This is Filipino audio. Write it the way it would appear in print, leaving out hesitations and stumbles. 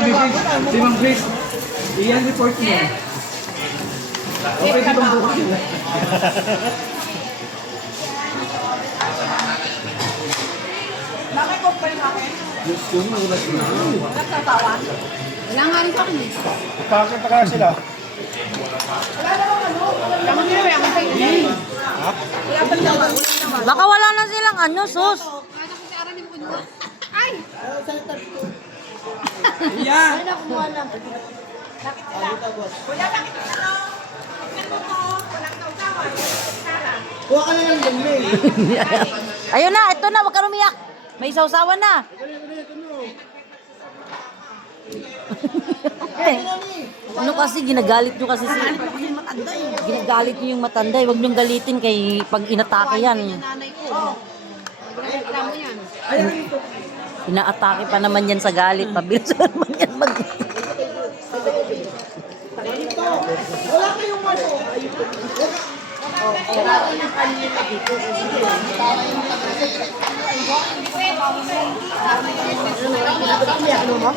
Mami Chris, si Ma'am Chris, iyan report mo. O pwede bang bukas yun? Nakikompay namin. Diyos ko, ulat na. Nagtatawan. Wala nga rin sa akin eh. Bakit kaya sila? Wala namang ano. Tama nila ba yung kayo? Wala pa naman. Baka wala na silang ano, sus. Kaya kasi aranin ko nyo. Ay! Iyan! Ay, nakuha lang. Bakit sila? Kuya, bakit ano? Tignan mo ko. Walang kausawan. Sara. Kuha ka na lang din, May. Ayun na, ito na, wag ka rumiyak. May sausawan na. Ano kasi, ginagalit nyo kasi si... Ginagalit nyo yung matanda. Huwag nyong galitin kay pag inatake yan. Nanay ko. Reklamo yan. Inaatake pa naman yan sa galit. Pabilis naman yan mag... Wala kayong ano. Ano mo?